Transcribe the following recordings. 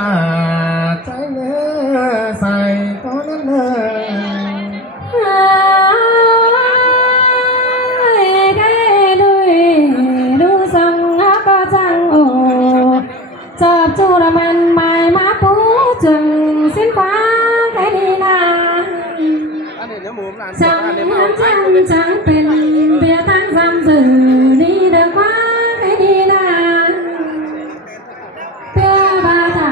น่าใจเนื้อใส่ก็นั่นดูสังก็จังโอจับจูระมันไม่มาปูจึงสิ้นฟ้าแค่ดีนาจังจังเป็นเบียตั้งซ้ำสื่อนี่เดินฟ้าแค่ดีนาเพื่อบาตา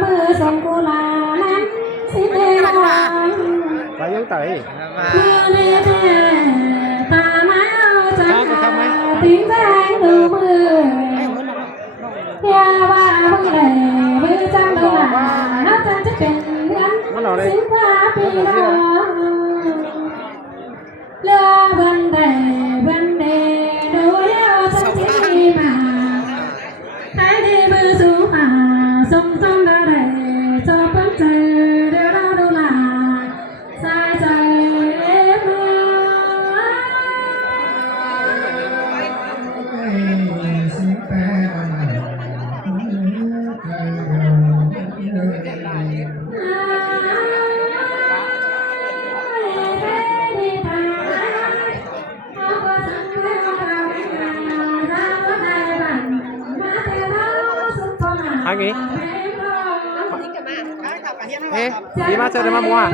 มือส่งกุลานั้นสิ้นเดือนไปยังไต่มือเลี้ยตาไม้เอาจังทิ้งแดงดูมือยาว่ามือไหนมือจังดูหนาจังจะเป็นเดือนสิ้นฟ้าปีน้องเลือบันเดดูเอาจังที่มาใครดีมือสูงมาส่งดาวได้จบเป็นเจอเดี๋ยวเราดูหนาสายใจมือLagi? Di mana ada mamua?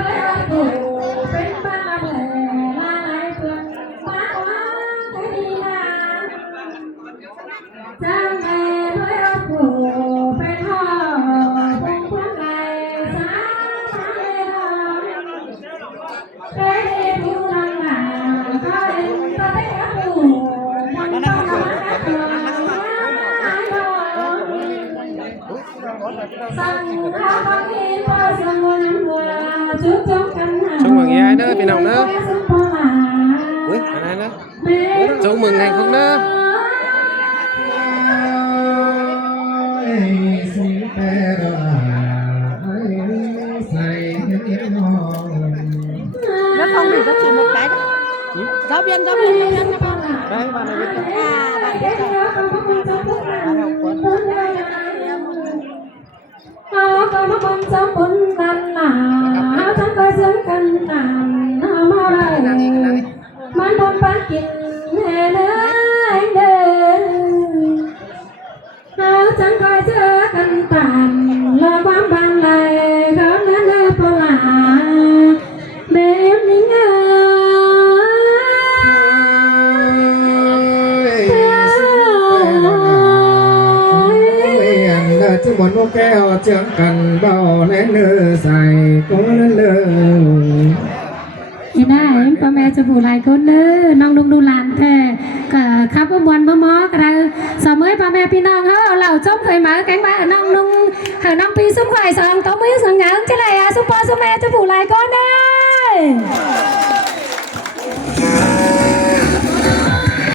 Chúc mừng ai nữa, phi nồng nữa. Ui, ai nữa? Chúc mừng hạnh phúc nữa. Rất không thì rất chỉ một cái. Giáo viên. Đây, bạn này biết. Bạn biết có nó bông trong bún tan nà chẳng có dưỡng căn nàn mau đây món bông bát kín hè nữa anh đơn chẳng có dưỡng căn tàn lo quán ban này gớm đến nơi phố lạ để em nính chứ muốn mua keo trưởng cần bao lên nửa dài có lên nửa thì nàyพ่อแม่จะผู้หลายคนเด้อน้องลุงดูหลานแท้ก็ขับบ่ม่วนบ่หมอก็ได้สมัยพ่อแม่พี่น้องเฮาเราจมเคยมาแกงบ้านน้องลุงน้องปีซุ้มข่อยสองตัวมือสังหยังจังได๋ซุปเปอร์ซุแม่จะผู้หลายคนเด้อ